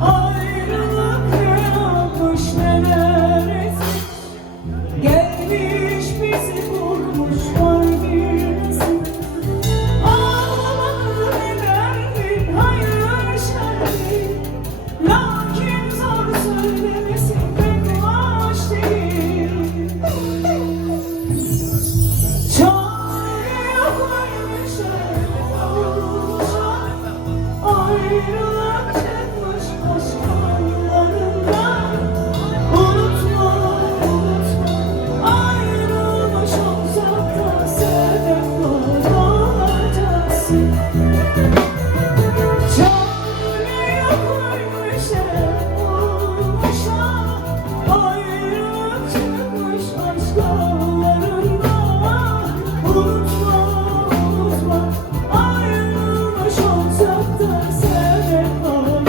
Ayrılık ne olmuş neler etmiş, gelmiş bizi bulmuş var bir nesil. Ağlamadı nedendir hayır şerri, lakin zor söylemesi pek hoş değil. Çare yok ölmüşe olmuşa, ayrılık çıkmış aşk yollarından. Unutma, unutma, ayrılmış olsak da sebep olacaksın. Çare yok ölmüşe olmuşa, ayrılık çıkmış aşk yollarından. Unutma, unutma, ayrılmış olsak da sebep olacaksın.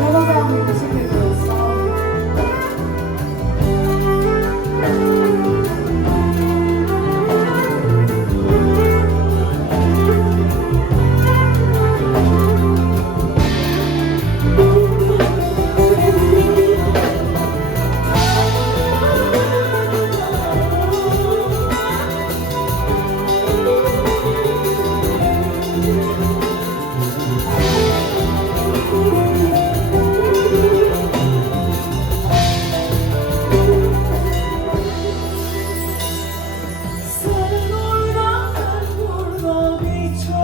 Ramazan Bey, teşekkür ediyoruz. Sağ olun. Sen orada, ben burada, bir çare